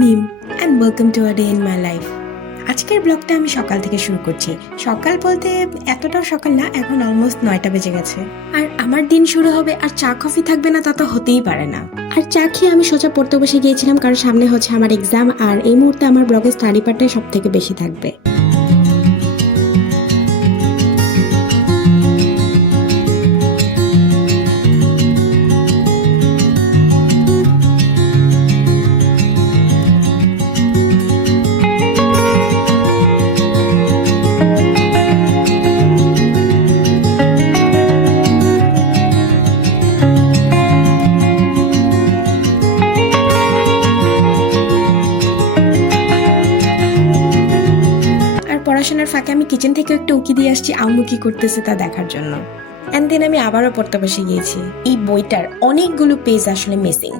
Meme and welcome to a day in my life. আজকের ব্লগটা আমি সকাল থেকে শুরু করছি। সকাল বলতে এতটাও সকাল না, এখন অলমোস্ট 9টা বেজে গেছে। আর আমার দিন শুরু হবে আর চা কফি থাকবে না তা তো হতেই পারে না। আর চা খেয়ে আমি সোজা পড়তে বসে গিয়েছিলাম, কারণ সামনে হচ্ছে আমার এক্সাম আর এই মুহূর্তে আমার ব্লগের স্টাডি পার্টটাই সব থেকে বেশি থাকবে। পড়াশোনার ফাঁকে আমি কিচেন থেকে একটু উকি দিয়ে আসছি আম্মু কি করতেছে তা দেখার জন্য। অ্যান্ড দেন আমি আবারও পড়তে বসে গিয়েছি। এই বইটার অনেকগুলো পেজ আসলে মিসিং,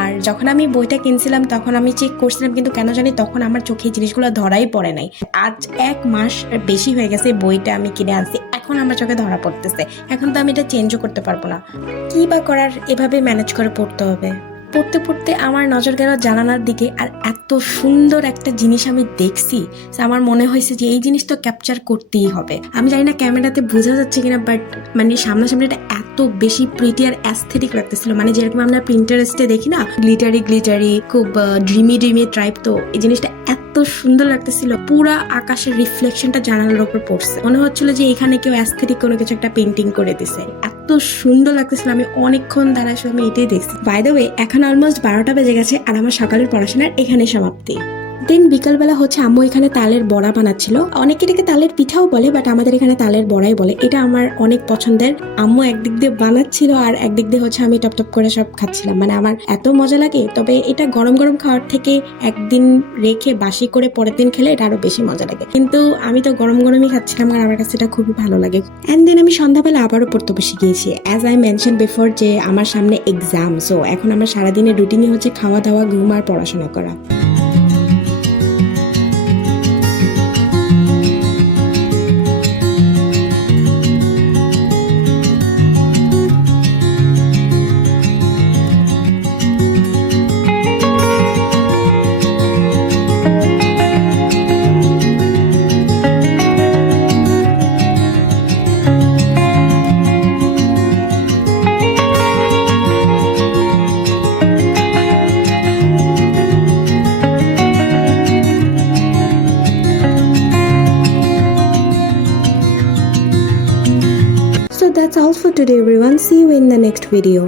আর যখন আমি বইটা কিনছিলাম তখন আমি চেক করছিলাম, কিন্তু কেন জানি তখন আমার চোখে এই জিনিসগুলো ধরাই পড়ে নাই। আজ 1 মাস বেশি হয়ে গেছে বইটা আমি কিনে আনছি, এখন আমার চোখে ধরা পড়তেছে। এখন তো আমি এটা চেঞ্জও করতে পারবো না, কি বা করার, এভাবে ম্যানেজ করে পড়তে হবে। পড়তে পড়তে আমার নজর গেল জানালার দিকে, আর এত সুন্দর একটা জিনিস আমি দেখছি, আমার মনে হয়েছে যে এই জিনিস তো ক্যাপচার করতেই হবে। আমি জানি না ক্যামেরাতে বোঝা যাচ্ছে কিনা, বাট মানে সামনাসামনি এটা এত বেশি প্রিটি আর অ্যাস্থেটিক লাগতেছিল। মানে যেরকম আমরা প্রিন্টারেস্টে দেখি না, গ্লিটারি খুব ড্রিমি টাইপ, তো এই জিনিসটা এত সুন্দর লাগতেছিল। পুরা আকাশের রিফ্লেকশনটা জানালার উপর পড়ছে, মনে হচ্ছিল যে এখানে কেউ অ্যাস্থেটিক কোনো কিছু একটা পেন্টিং করে দিছে। এত সুন্দর লাগতেছিল, আমি অনেকক্ষণ দাঁড়ায় আমি এটাই দেখছি। বাই দ্য ওয়ে, এখন অলমোস্ট 12টা বেজে গেছে আর আমার সকালের পড়াশোনার এখানে সমাপ্তি। দেন বিকালবেলা হচ্ছে আম্মু এখানে তালের বড়া বানাচ্ছিল। অনেকে এটাকে তালের পিঠাও বলে, বাট আমাদের এখানে তালের বড়াই বলে। এটা আমার অনেক পছন্দের। আম্মু একদিক দিয়ে বানাচ্ছিল আর একদিক দিয়ে হচ্ছে আমি টপ করে সব খাচ্ছিলাম। মানে আমার এত মজা লাগে। তবে এটা গরম গরম খাওয়ার থেকে একদিন রেখে বাসি করে পরের দিন খেলে এটা আরো বেশি মজা লাগে। কিন্তু আমি তো গরম গরমই খাচ্ছিলাম, আর আমার কাছে এটা খুবই ভালো লাগে। অ্যান্ড দেন আমি সন্ধ্যাবেলা আবারও পড়তে বসে গিয়েছি। অ্যাজ আই মেনশন বিফোর যে আমার সামনে এক্সাম, সো এখন আমার সারাদিনের রুটিনই হচ্ছে খাওয়া দাওয়া, ঘুম আর পড়াশোনা করা। So that's all for today everyone. See you in the next video.